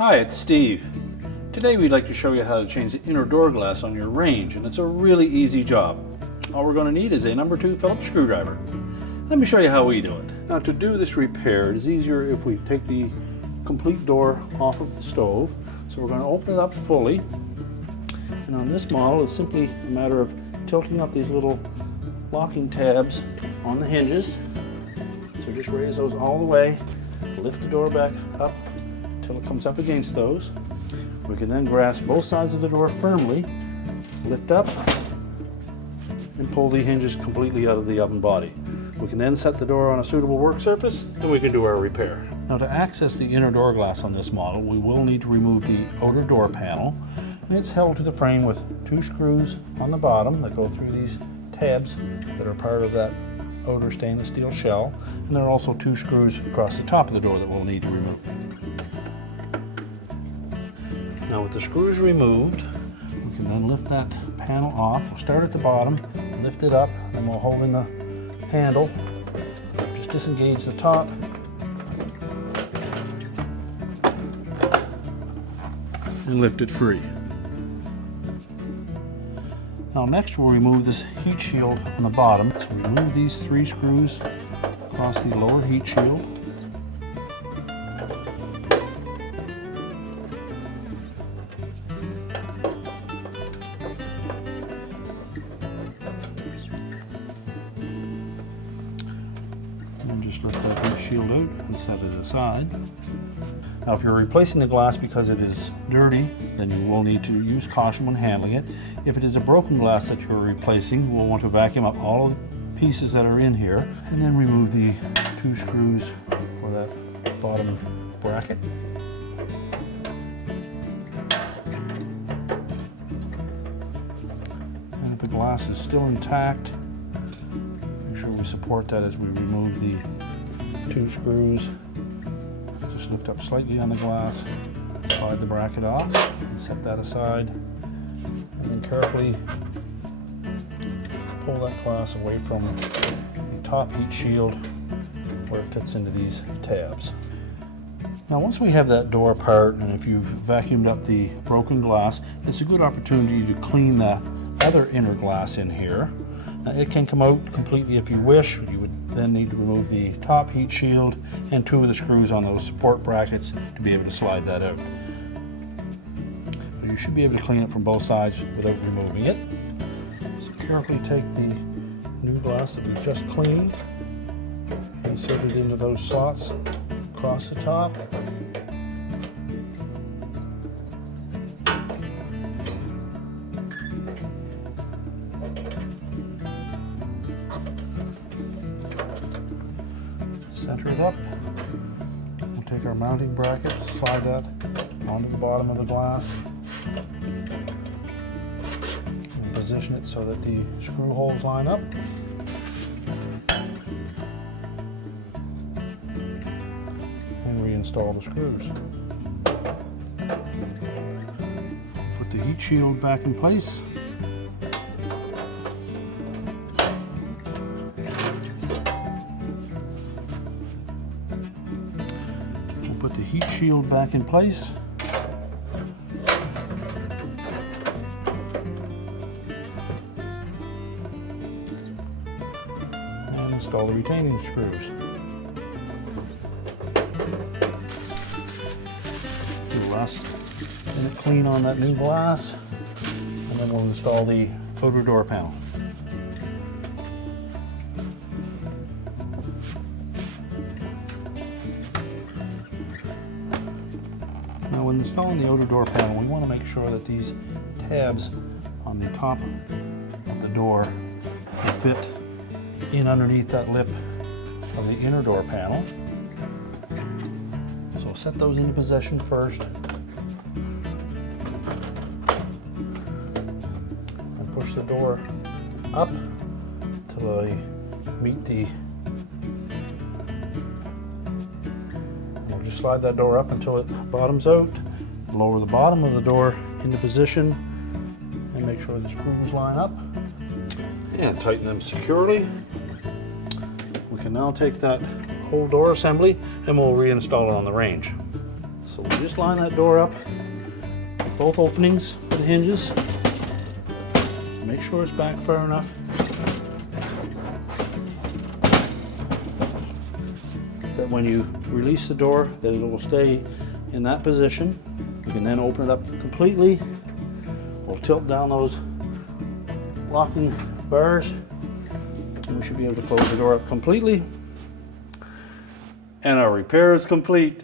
Hi, it's Steve. Today we'd like to show you how to change the inner door glass on your range, and it's a really easy job. All we're going to need is a number 2 Phillips screwdriver. Let me show you how we do it. Now, to do this repair, it is easier if we take the complete door off of the stove. So we're going to open it up fully, and on this model it's simply a matter of tilting up these little locking tabs on the hinges. So just raise those all the way, lift the door back up until it comes up against those. We can then grasp both sides of the door firmly, lift up, and pull the hinges completely out of the oven body. We can then set the door on a suitable work surface, and we can do our repair. Now, to access the inner door glass on this model, we will need to remove the outer door panel, and it's held to the frame with 2 screws on the bottom that go through these tabs that are part of that outer stainless steel shell, and there are also 2 screws across the top of the door that we'll need to remove. Now, with the screws removed, we can then lift that panel off. We'll start at the bottom, lift it up, and we'll hold in the handle, just disengage the top, and lift it free. Now next we'll remove this heat shield on the bottom. So remove these 3 screws across the lower heat shield. And just lift that heat shield out and set it aside. Now, if you're replacing the glass because it is dirty, then you will need to use caution when handling it. If it is a broken glass that you're replacing, we'll want to vacuum up all of the pieces that are in here and then remove the 2 screws for that bottom bracket. And if the glass is still intact, make sure we support that as we remove the 2 screws. Just lift up slightly on the glass, slide the bracket off, and set that aside, and then carefully pull that glass away from the top heat shield where it fits into these tabs. Now, once we have that door apart, and if you've vacuumed up the broken glass, it's a good opportunity to clean the other inner glass in here. Now, it can come out completely if you wish. You would then need to remove the top heat shield and 2 of the screws on those support brackets to be able to slide that out. But you should be able to clean it from both sides without removing it. So carefully take the new glass that we just cleaned, insert it into those slots across the top. Center it up. We'll take our mounting bracket, slide that onto the bottom of the glass, and position it so that the screw holes line up. And reinstall the screws. Put the heat shield back in place. Put the heat shield back in place. And install the retaining screws. Do the last minute clean on that new glass, and then we'll install the outer door panel. Now, when installing the outer door panel, we want to make sure that these tabs on the top of the door will fit in underneath that lip of the inner door panel. So set those into position first, and push the door up till they meet the. Just slide that door up until it bottoms out. Lower the bottom of the door into position and make sure the screws line up. And tighten them securely. We can now take that whole door assembly and we'll reinstall it on the range. So we'll just line that door up, both openings for the hinges. Make sure it's back far enough. That when you release the door, that it will stay in that position. You can then open it up completely. We'll tilt down those locking bars, and we should be able to close the door up completely. And our repair is complete.